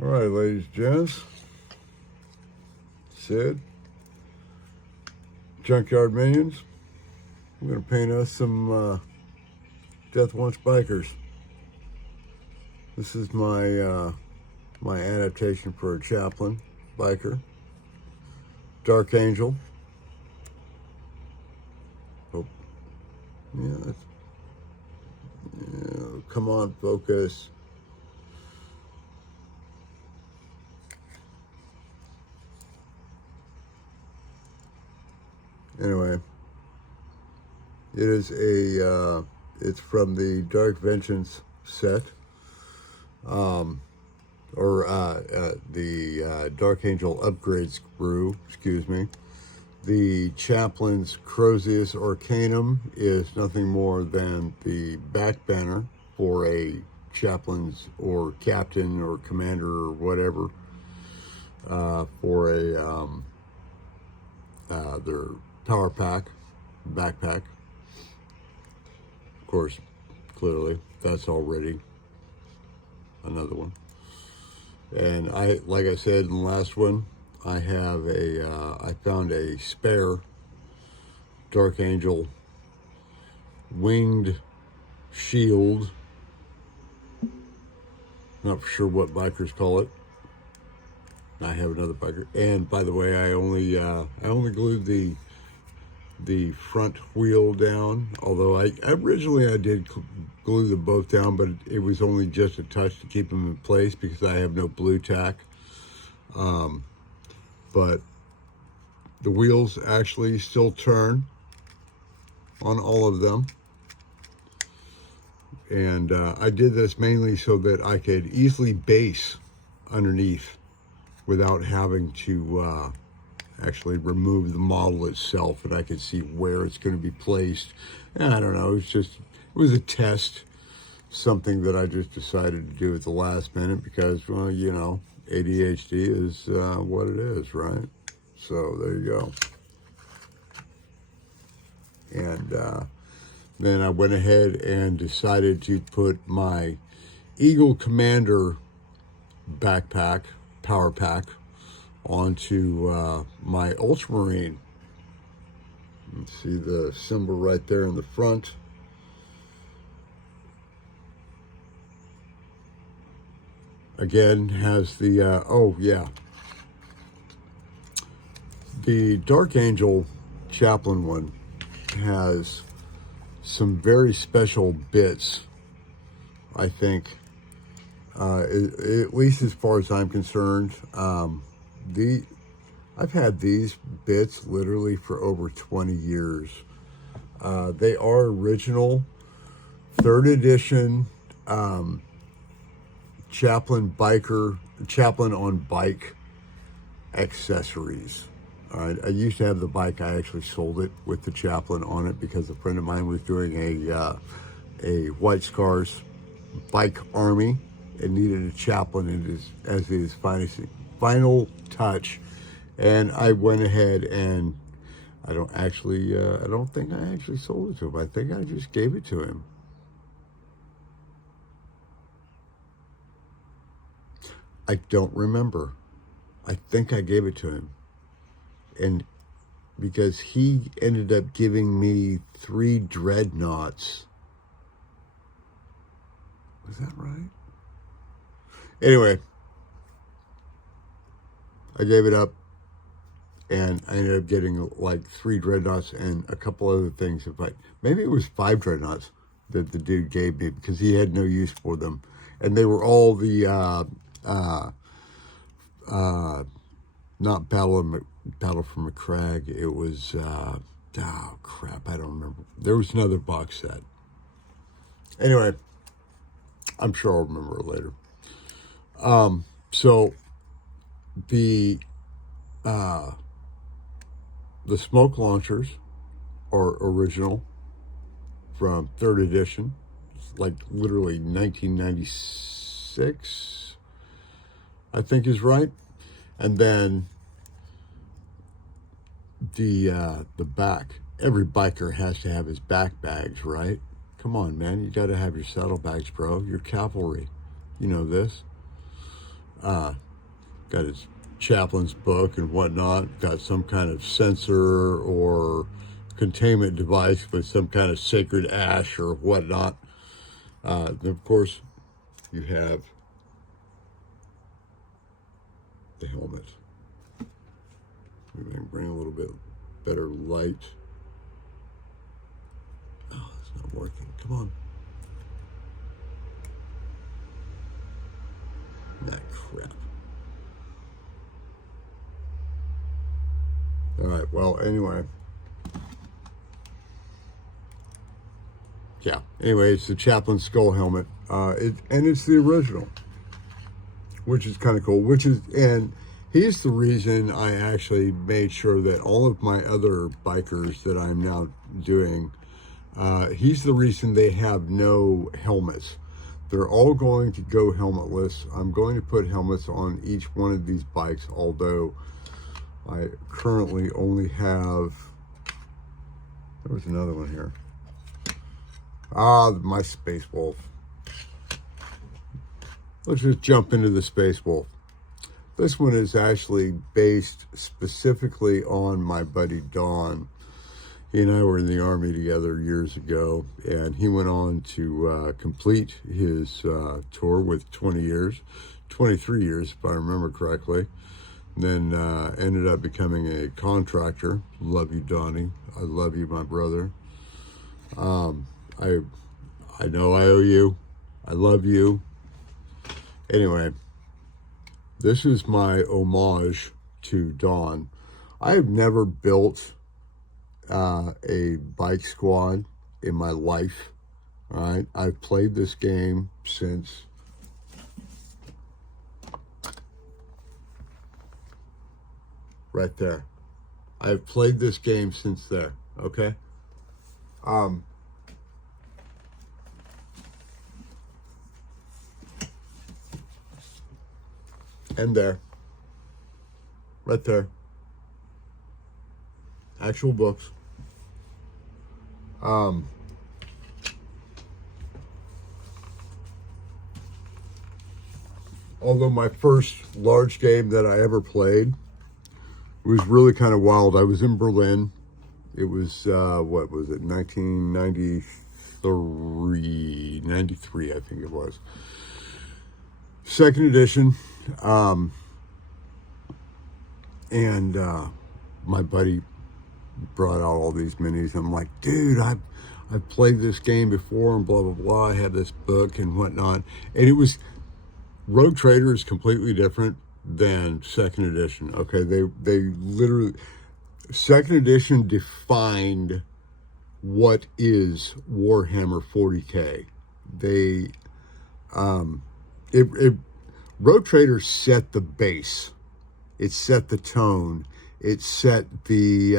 All right, ladies and gents, Sid, Junkyard Minions. I'm going to paint us some Death Watch bikers. This is my adaptation for a Chaplain biker, Dark Angel. Oh, yeah, come on, focus. Anyway, it is it's from the Dark Vengeance set, the Dark Angel upgrades brew, excuse me. The Chaplain's Crozius Arcanum is nothing more than the back banner for a chaplain's or captain or commander or whatever, for their power pack, backpack. Of course, clearly, that's already another one. And like I said in the last one, I have I found a spare Dark Angel winged shield. Not sure what bikers call it. I have another biker, and by the way, I only glued the front wheel down. Although I did glue them both down, but it was only just a touch to keep them in place because I have no blue tack. But the wheels actually still turn on all of them. And I did this mainly so that I could easily base underneath without having to actually remove the model itself, and I could see where it's going to be placed. And I don't know, it was a test, something that I just decided to do at the last minute because, well, you know, ADHD is what it is, right? So there you go. And then I went ahead and decided to put my Eagle Commander backpack, power pack, onto my Ultramarine. Let's see the symbol right there in the front. Again, has the, oh yeah, the Dark Angel Chaplain one has some very special bits, I think, at least as far as I'm concerned. I've had these bits literally for over 20 years. They are original 3rd edition Chaplain on bike accessories. All right, I used to have the bike. I actually sold it with the Chaplain on it because a friend of mine was doing a White Scars bike army and needed a Chaplain as his final touch. And I went ahead and I don't think I actually sold it to him. I think I just gave it to him. I don't remember. I think I gave it to him. And because he ended up giving me 3 dreadnoughts. Was that right? Anyway, I gave it up, and I ended up getting like 3 dreadnoughts and a couple other things. Maybe it was 5 dreadnoughts that the dude gave me because he had no use for them. And they were all the, not Battle for McCrag. It was, oh crap, I don't remember. There was another box set. Anyway, I'm sure I'll remember it later. So the smoke launchers are original from 3rd edition. It's like literally 1996, I think is right. And then the back. Every biker has to have his back bags, right? Come on, man. You got to have your saddlebags, bro. You're cavalry. You know this. got his chaplain's book and whatnot, got some kind of sensor or containment device with some kind of sacred ash or whatnot. Then of course, you have the helmet. Maybe I can bring a little bit better light. Oh, it's not working. Come on. That crap. All right, well, anyway. Yeah, anyway, it's the Chaplain skull helmet. And it's the original, which is kind of cool. And he's the reason I actually made sure that all of my other bikers that I'm now doing, he's the reason they have no helmets. They're all going to go helmetless. I'm going to put helmets on each one of these bikes, although I currently only have, there was another one here. My Space Wolf. Let's just jump into the Space Wolf. This one is actually based specifically on my buddy Don. He and I were in the Army together years ago, and he went on to complete his tour with 23 years, if I remember correctly. Then ended up becoming a contractor. Love you, Donnie. I love you, my brother. I know I owe you. I love you. Anyway, this is my homage to Don. I have never built a bike squad in my life. All right, I've played this game since right there. I've played this game since there. Okay. And there, right there, actual books. Although my first large game that I ever played was really kind of wild. I was in Berlin. It was, what was it, 1993, I think it was. Second edition. And my buddy brought out all these minis. I'm like, dude, I've played this game before and blah, blah, blah. I have this book and whatnot. And it was, Rogue Trader is completely different than second edition. Okay, they literally, second edition defined what is Warhammer 40K. Rogue Trader set the base. It set the tone. It set the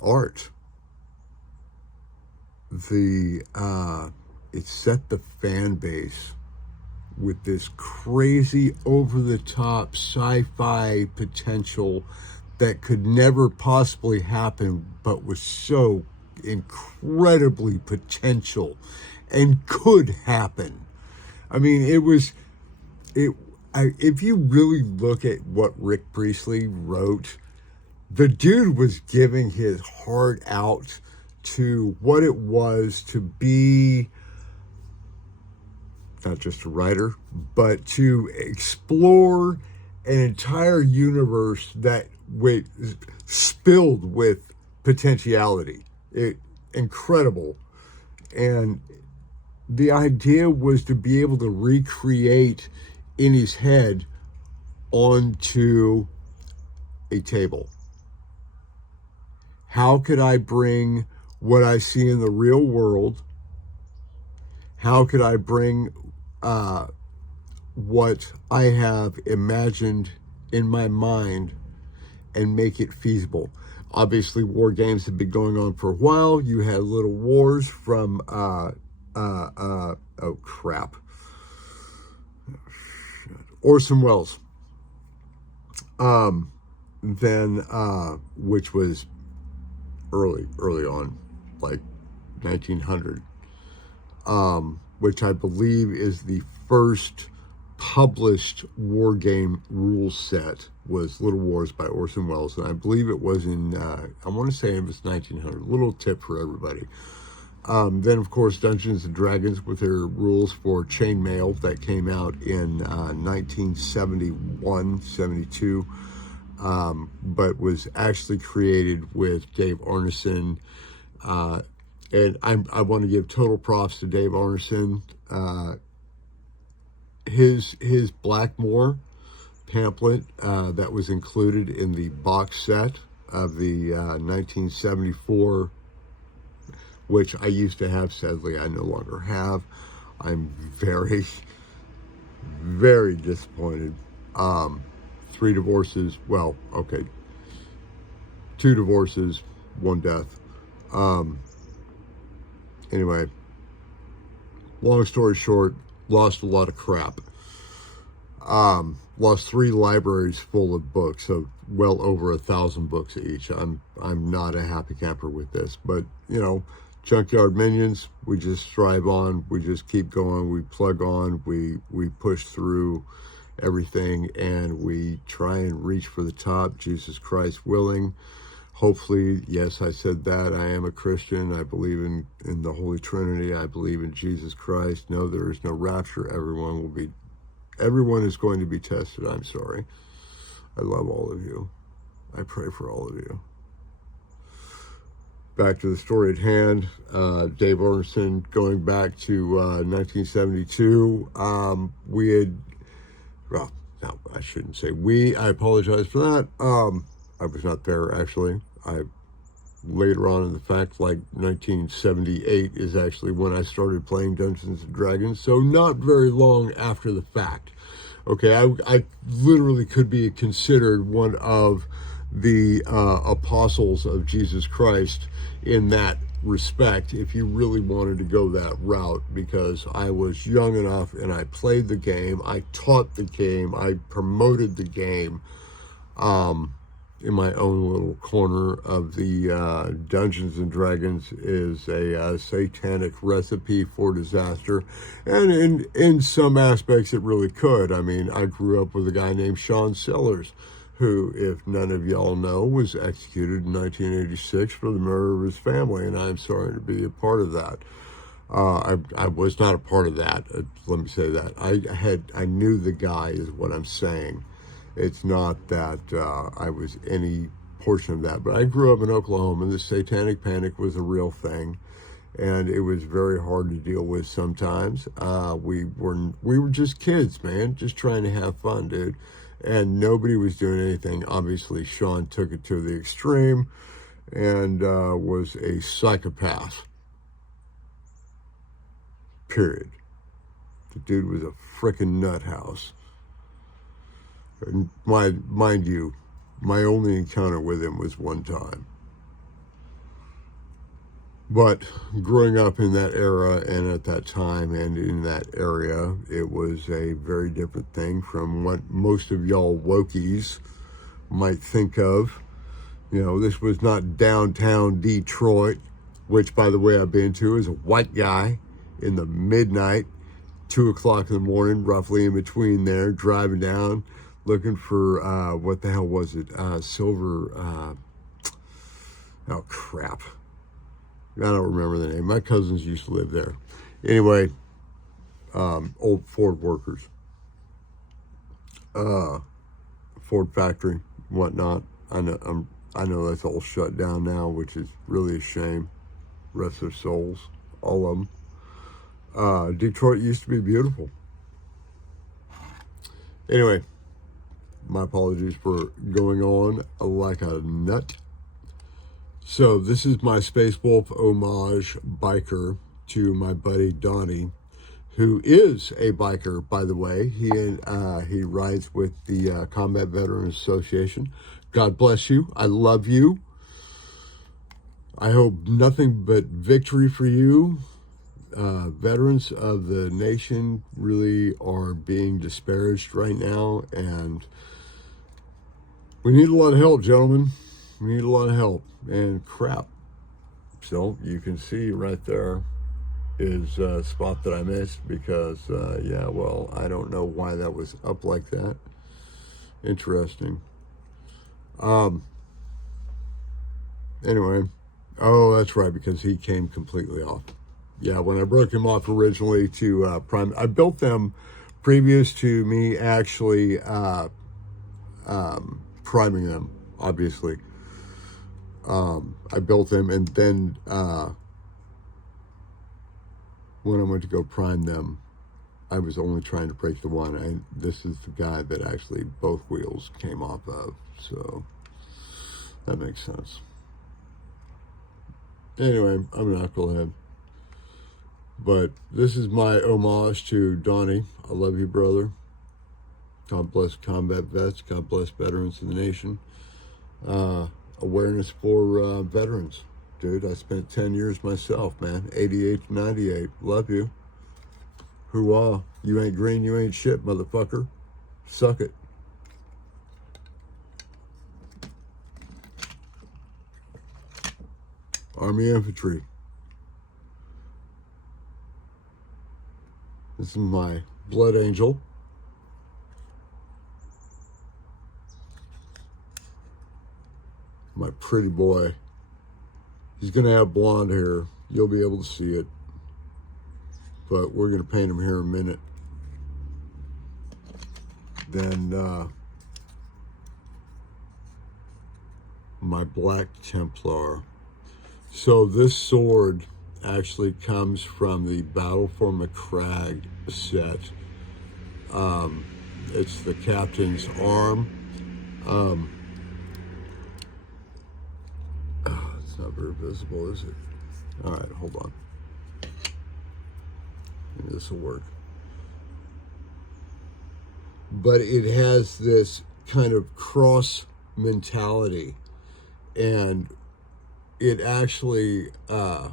art. It set the fan base with this crazy over-the-top sci-fi potential that could never possibly happen, but was so incredibly potential and could happen. I mean, if you really look at what Rick Priestley wrote, the dude was giving his heart out to what it was to be not just a writer, but to explore an entire universe that spilled with potentiality. Incredible. And the idea was to be able to recreate in his head onto a table. How could I bring what I see in the real world? How could I bring what I have imagined in my mind and make it feasible? Obviously, war games have been going on for a while. You had little wars from, oh crap, Orson Welles. Which was early on, like 1900. Which I believe is the first published war game rule set was Little Wars by Orson Welles, and I believe it was in, I want to say it was 1900. Little tip for everybody. Then, of course, Dungeons and Dragons with their rules for chainmail that came out in 1971, 72, but was actually created with Dave Arneson. And I want to give total props to Dave Arneson. His Blackmore pamphlet that was included in the box set of the 1974, which I used to have, sadly I no longer have. I'm very, very disappointed. 3 divorces, well, okay, 2 divorces, 1 death. Anyway, long story short, lost a lot of crap. Lost 3 libraries full of books, so well over 1,000 books each. I'm not a happy camper with this, but you know, Junkyard Minions, we just strive on, we just keep going, we plug on, we push through everything, and we try and reach for the top, Jesus Christ willing. Hopefully, yes, I said that. I am a Christian. I believe in the Holy Trinity. I believe in Jesus Christ. No, there is no rapture. Everyone is going to be tested. I'm sorry. I love all of you. I pray for all of you. Back to the story at hand. Dave Arneson, going back to 1972, we had, well, no, I shouldn't say we. I apologize for that. I was not there, actually. Later on in the fact, like 1978 is actually when I started playing Dungeons and Dragons, so not very long after the fact. Okay, I literally could be considered one of the apostles of Jesus Christ in that respect, if you really wanted to go that route, because I was young enough and I played the game, I taught the game, I promoted the game, in my own little corner of the Dungeons and Dragons is a satanic recipe for disaster. And in some aspects it really could. I mean, I grew up with a guy named Sean Sellers, who, if none of y'all know, was executed in 1986 for the murder of his family, and I'm sorry to be a part of that. I was not a part of that. Let me say that. I knew the guy, is what I'm saying. It's not that I was any portion of that, but I grew up in Oklahoma. The satanic panic was a real thing, and it was very hard to deal with sometimes. We were just kids, man, just trying to have fun, dude, and nobody was doing anything. Obviously, Sean took it to the extreme and was a psychopath. Period. The dude was a frickin' nut house. And mind you, my only encounter with him was one time. But growing up in that era and at that time and in that area, it was a very different thing from what most of y'all wokies might think of. You know, this was not downtown Detroit, which, by the way, I've been to as a white guy in the midnight, 2 o'clock in the morning, roughly in between there, driving down, looking for, what the hell was it? Silver, oh crap. I don't remember the name. My cousins used to live there. Anyway, old Ford workers. Ford factory, whatnot. I know that's all shut down now, which is really a shame. Rest their souls, all of them. Detroit used to be beautiful. Anyway, my apologies for going on like a nut. So this is my Space Wolf homage biker to my buddy Donnie, who is a biker, by the way. He rides with the Combat Veterans Association. God bless you. I love you. I hope nothing but victory for you. Veterans of the nation really are being disparaged right now, and we need a lot of help, gentlemen. We need a lot of help. And crap. So you can see right there, is a spot that I missed because, yeah, well, I don't know why that was up like that. Interesting. Anyway, oh, that's right, because he came completely off. Yeah, when I broke him off originally to prime, I built them previous to me actually priming them, obviously. I built them, and then when I went to go prime them, I was only trying to break the one. And this is the guy that actually both wheels came off of, so that makes sense. Anyway, I'm a knucklehead. But this is my homage to Donnie. I love you, brother. God bless combat vets. God bless veterans of the nation. Awareness for veterans. Dude, I spent 10 years myself, man. 88 to 98. Love you. Hoorah. You ain't green, you ain't shit, motherfucker. Suck it. Army Infantry. This is my Blood Angel. My pretty boy. He's going to have blonde hair. You'll be able to see it. But we're going to paint him here in a minute. Then my Black Templar. So this sword actually comes from the Battle for Macragge set. It's the captain's arm. It's not very visible, is it? All right, hold on. Maybe this will work. But it has this kind of cross mentality, and it actually, I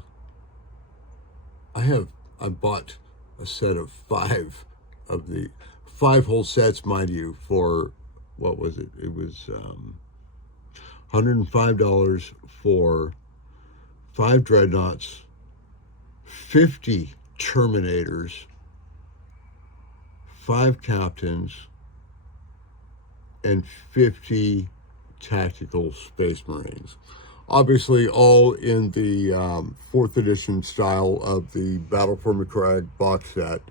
bought a set of 5 of the 5 whole sets, mind you, for, what was it? It was $105 for 5 dreadnoughts, 50 Terminators, 5 captains, and 50 tactical Space Marines. Obviously, all in the 4th edition style of the Battle for Macragge box set.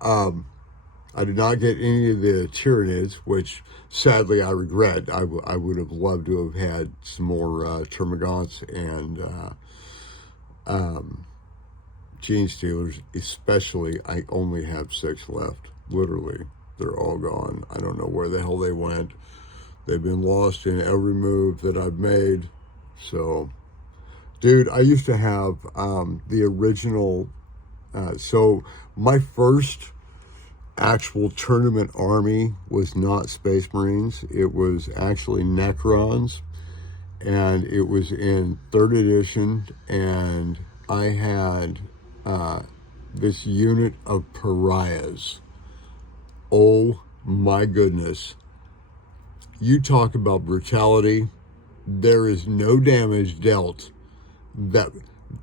I did not get any of the Tyranids, which sadly I regret. I would have loved to have had some more Termagants and Genestealers, especially. I only have 6 left, literally. They're all gone. I don't know where the hell they went. They've been lost in every move that I've made. So, dude, I used to have the original. So my first actual tournament army was not Space Marines. It was actually Necrons, and it was in 3rd edition, and I had this unit of pariahs. Oh my goodness. You talk about brutality. There is no damage dealt. That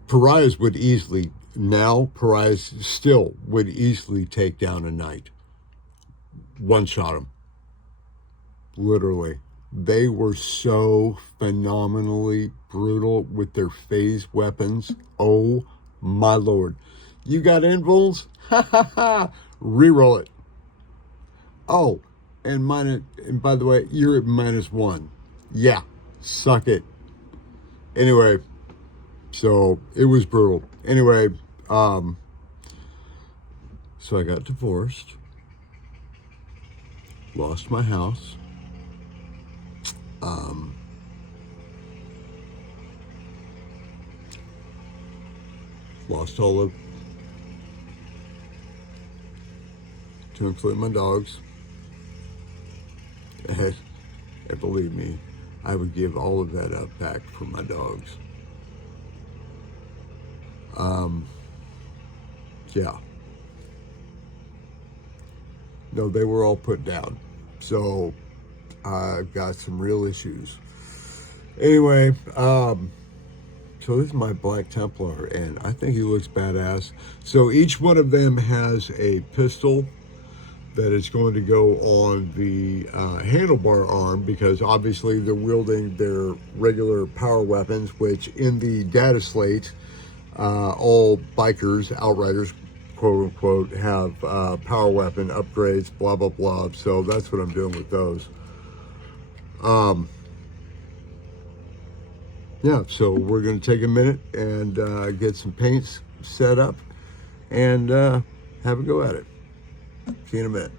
pariahs would easily, now pariahs still would easily take down a knight. One shot them. Literally. They were so phenomenally brutal with their phase weapons. Oh my lord. You got invuls? Ha ha ha. Reroll it. Oh, and by the way, you're at -1. Yeah, suck it. Anyway, so it was brutal. Anyway, so I got divorced, lost my house, lost all of, to include my dogs. And believe me, I would give all of that up back for my dogs. Yeah. No, they were all put down. So I've got some real issues. Anyway, So this is my Black Templar, and I think he looks badass. So each one of them has a pistol that is going to go on the handlebar arm, because obviously they're wielding their regular power weapons, which in the data slate, all bikers, outriders, quote unquote, have power weapon upgrades, blah, blah, blah. So that's what I'm doing with those. Yeah, so we're going to take a minute and get some paints set up and have a go at it. See you in a minute.